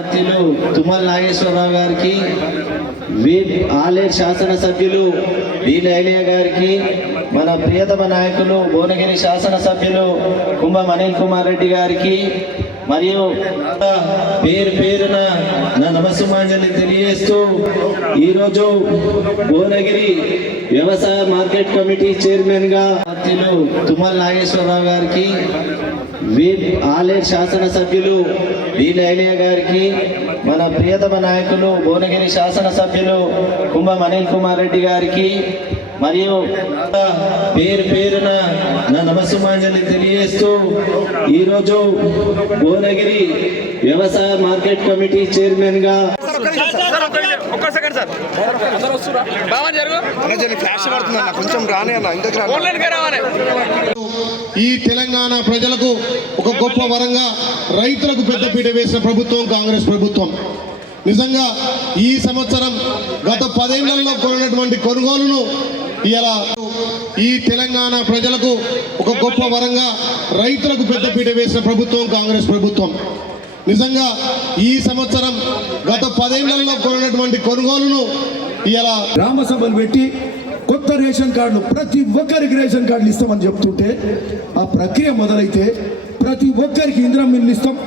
పార్టీలు తుమ్మల నాగేశ్వరరావు గారికి వీప్ ఆలేరు శాసనసభ్యులు వి లైలయ్య గారికి మన ప్రియతమ నాయకులు భువనగిరి శాసనసభ్యులు కుంభం అనిల్ కుమార్ రెడ్డి గారికి మరియు పేరు పేరున నా నమస్సుమాంజలి తెలియజేస్తూ ఈరోజు భువనగిరి వ్యవసాయ మార్కెట్ కమిటీ చైర్మన్గా పార్టీలు తుమ్మల నాగేశ్వరరావు గారికి వీప్ ఆలేరు శాసనసభ్యులు వి లైలయ్య గారికి మన ప్రియతమ నాయకులు భువనగిరి శాసనసభ్యులు కుంభం అనిల్ కుమార్ రెడ్డి గారికి మరియు పేరు పేరున నా నమస్సుమాంజలి తెలియజేస్తూ ఈరోజు భువనగిరి వ్యవసాయ మార్కెట్ కమిటీ చైర్మన్గా సార్ ఒక్క సెకండ్ సార్. బాగా జరుగు. ఫ్లాష్ పడుతుంది అన్న కొంచెం రానే. అన్న. ఫోన్లోకి రావాలి. ఈ తెలంగాణ ప్రజలకు ఒక గొప్ప వరంగా రైతులకు పెద్దపీట వేసిన ప్రభుత్వం కాంగ్రెస్ ప్రభుత్వం. నిజంగా ఈ సంవత్సరం గత పదేళ్ళలో కొన్నటువంటి కొనుగోలును ఇలా ఈ తెలంగాణ ప్రజలకు ఒక గొప్ప వరంగా రైతులకు పెద్దపీట వేసిన ప్రభుత్వం కాంగ్రెస్ ప్రభుత్వం. నిజంగా ఈ సంవత్సరం గత పదేళ్ళలో కొన్నటువంటి కొనుగోలును ఇలా గ్రామ సభలు పెట్టి కొత్త రేషన్ కార్డులు ప్రతి ఒక్కరికి రేషన్ కార్డులు ఇస్తామని చెప్తుంటే ఆ ప్రక్రియ మొదలైతే ప్రతి ఒక్కరికి ఇంద్రం మిల్లు ఇస్తాం.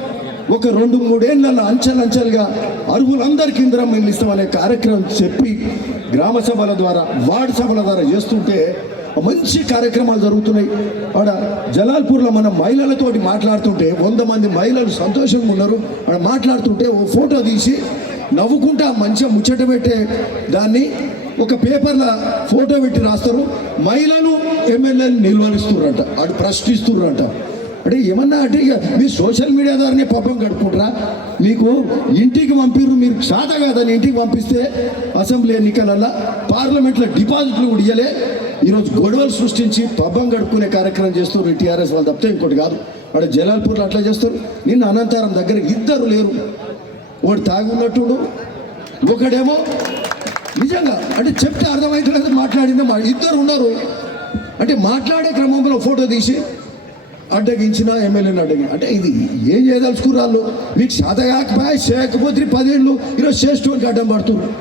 ఒక రెండు మూడేళ్ళలో అంచెలంచెలుగా అర్హులందరికీ ఇంద్రం మిల్లు అనే కార్యక్రమం చెప్పి గ్రామ సభల ద్వారా వార్డు సభల ద్వారా చేస్తుంటే మంచి కార్యక్రమాలు జరుగుతున్నాయి. ఆడ జలాల్పూర్లో మన మహిళలతోటి మాట్లాడుతుంటే వంద మంది మహిళలు సంతోషంగా ఉన్నారు. ఆడ మాట్లాడుతుంటే ఓ ఫోటో తీసి నవ్వుకుంటా మంచిగా ముచ్చట పెట్టే దాన్ని ఒక పేపర్లో ఫోటో పెట్టి రాస్తారు. మహిళను ఎమ్మెల్యేలు నిల్వనిస్తున్నారంట అటు ప్రశ్నిస్తున్నారంట అంటే ఏమన్నా అంటే ఇక మీ సోషల్ మీడియా ద్వారానే పాపం గడుపుకుంటారా మీకు ఇంటికి పంపిర్రు మీరు శాత కాదని ఇంటికి పంపిస్తే అసెంబ్లీ ఎన్నికలల్లో పార్లమెంట్లో డిపాజిట్లు కూడా ఇయ్యలే. ఈరోజు గొడవలు సృష్టించి పబ్బం గడుపుకునే కార్యక్రమం చేస్తున్నారు టీఆర్ఎస్ వాళ్ళు తప్పితే ఇంకోటి కాదు. వాడు జలాల్పూర్లో అట్లా చేస్తారు. నిన్న అనంతరం దగ్గర ఇద్దరు లేరు. వాడు తాగున్నట్టుడు. ఒకడేమో నిజంగా అంటే చెప్తే అర్థమవుతలేదు మాట్లాడింది ఇద్దరు ఉన్నారు. అంటే మాట్లాడే క్రమంలో ఫోటో తీసి అడ్డగించిన ఎమ్మెల్యేని అడ్డగి అంటే ఇది ఏం చేయదలుచుకున్నారు మీకు శాత కాకపోయా చేయకపోతే పదేళ్ళు ఈరోజు చేస్టోన్కి అడ్డం పడుతున్నారు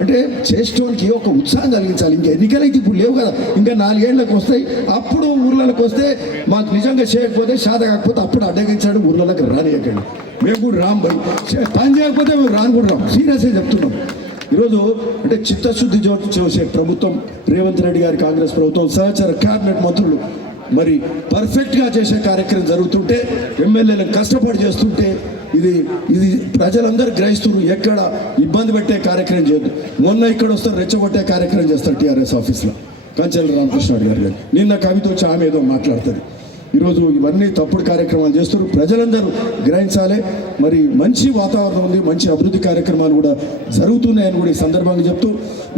అంటే చేస్టోన్కి ఒక ఉత్సాహం కలిగించాలి. ఇంకా ఎన్నికలైతే ఇప్పుడు లేవు కదా ఇంకా నాలుగేళ్ళకు వస్తాయి. అప్పుడు ఊర్లలోకి వస్తే మాకు నిజంగా చేయకపోతే శాత కాకపోతే అప్పుడు అడ్డగించాడు ఊర్లలోకి రానియకండి. మేము కూడా రాం భయ్. పని చేయకపోతే మేము రాను కూడా రాం. సీరియస్గా చెప్తున్నాం. ఈరోజు అంటే చిత్తశుద్ధి జో చేసే ప్రభుత్వం రేవంత్ రెడ్డి గారి కాంగ్రెస్ ప్రభుత్వం సహచర క్యాబినెట్ మంత్రులు మరి పర్ఫెక్ట్గా చేసే కార్యక్రమం జరుగుతుంటే ఎమ్మెల్యేలను కష్టపడి చేస్తుంటే ఇది ఇది ప్రజలందరూ గ్రహిస్తున్నారు ఎక్కడ ఇబ్బంది పెట్టే కార్యక్రమం చేయదు మొన్న ఇక్కడ వస్తారు రెచ్చగొట్టే కార్యక్రమం చేస్తారు టీఆర్ఎస్ ఆఫీస్లో. కంచెల రామకృష్ణ గారు కానీ నిన్న కవిత వచ్చి ఆమె ఏదో మాట్లాడుతుంది. ఈరోజు ఇవన్నీ తప్పుడు కార్యక్రమాలు చేస్తున్నారు ప్రజలందరూ గ్రహించాలి. మరి మంచి వాతావరణం ఉంది మంచి అభివృద్ధి కార్యక్రమాలు కూడా జరుగుతున్నాయని కూడా ఈ సందర్భంగా చెప్తూ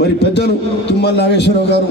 మరి పెద్దలు తుమ్మల నాగేశ్వరరావు గారు